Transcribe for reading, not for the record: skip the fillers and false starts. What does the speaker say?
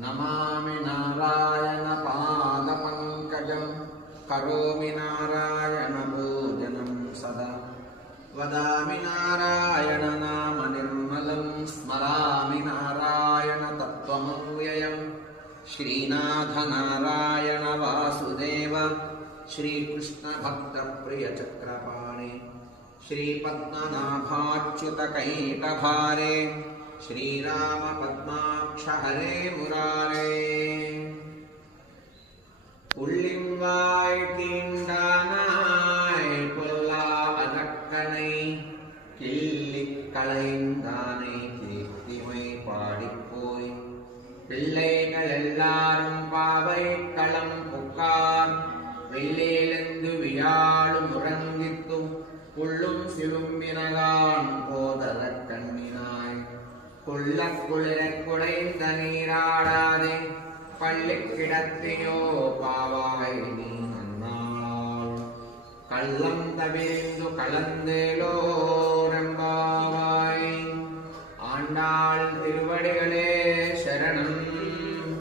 नमामि नारायण पादपङ्कजं करोमि नारायण भोजनं सदा वदामि नारायण नाम निर्मलं स्मरामि नारायण तत्त्वमव्ययं श्रीनाथ नारायण वासुदेव श्रीकृष्ण भक्तप्रिय चक्रपाणि श्रीपद्मनाभाच्युत कैटभारे श्रीराम पद्माक्ष हरे मुरारे உள்ளின்வாய் தீண்டானாய் பொல்லா அதக்கனை கிள்ளிக் களைந்தானை கீர்த்திமை பாடிப்போய் பிள்ளைகள் எல்லாரும் பாவை களம் புக்கார் வெள்ளேலெந்து வியாழும் உறங்கித்தும் புள்ளும் சிலும்பினகான் போதர கண்ணினாய் கொள்ள குளிரக் குடைந்த நீராடாதே பள்ளிக் கிடத்தியோ பாவாய் நீ நன்னாள் கள்ளம் தவிர்ந்து கலந்தேலோரெம்பாவாய் ஆண்டாள் திருவடிகளே